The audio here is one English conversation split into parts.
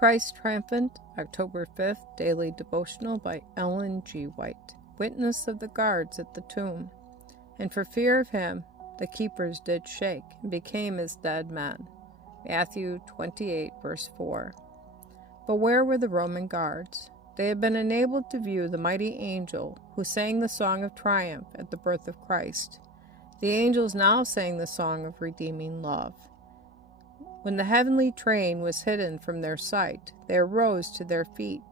Christ Triumphant, October 5th, Daily Devotional by Ellen G. White. Witness of the guards at the tomb. And for fear of him, the keepers did shake, and became as dead men. Matthew 28, verse 4. But where were the Roman guards? They had been enabled to view the mighty angel who sang the song of triumph at the birth of Christ. The angels now sang the song of redeeming love. When the heavenly train was hidden from their sight, they arose to their feet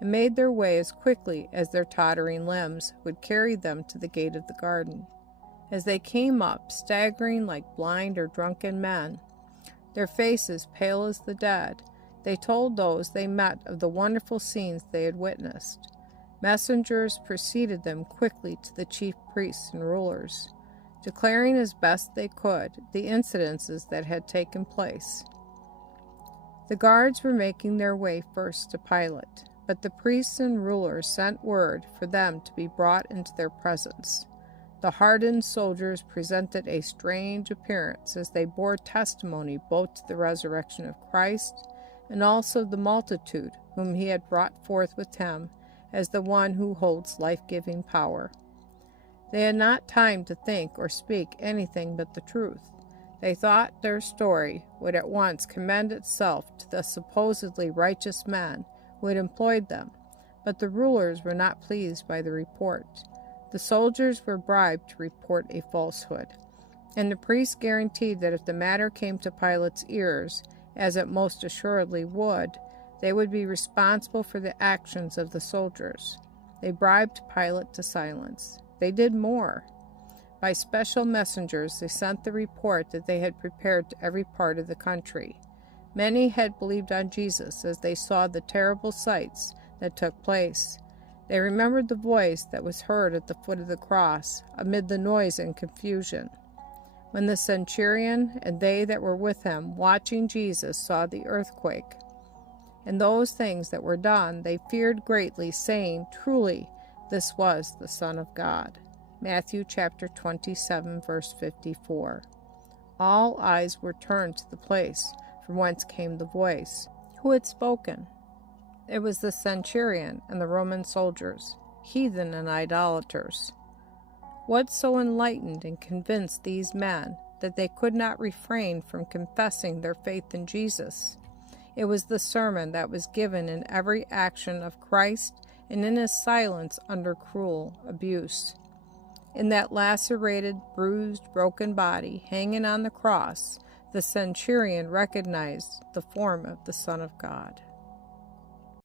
and made their way as quickly as their tottering limbs would carry them to the gate of the garden. As they came up, staggering like blind or drunken men, their faces pale as the dead, they told those they met of the wonderful scenes they had witnessed. Messengers preceded them quickly to the chief priests and rulers, declaring as best they could the incidences that had taken place. The guards were making their way first to Pilate, but the priests and rulers sent word for them to be brought into their presence. The hardened soldiers presented a strange appearance as they bore testimony both to the resurrection of Christ and also the multitude whom he had brought forth with him as the one who holds life-giving power. They had not time to think or speak anything but the truth. They thought their story would at once commend itself to the supposedly righteous men who had employed them, but the rulers were not pleased by the report. The soldiers were bribed to report a falsehood, and the priests guaranteed that if the matter came to Pilate's ears, as it most assuredly would, they would be responsible for the actions of the soldiers. They bribed Pilate to silence. They did more. By special messengers, they sent the report that they had prepared to every part of the country. Many had believed on Jesus as they saw the terrible sights that took place. They remembered the voice that was heard at the foot of the cross, amid the noise and confusion. When the centurion and they that were with him, watching Jesus, saw the earthquake and those things that were done, they feared greatly, saying, "Truly, this was the Son of God." Matthew chapter 27, verse 54. All eyes were turned to the place from whence came the voice. Who had spoken? It was the centurion and the Roman soldiers, heathen and idolaters. What so enlightened and convinced these men that they could not refrain from confessing their faith in Jesus? It was the sermon that was given in every action of Christ and in his silence under cruel abuse. In that lacerated, bruised, broken body hanging on the cross, the centurion recognized the form of the Son of God.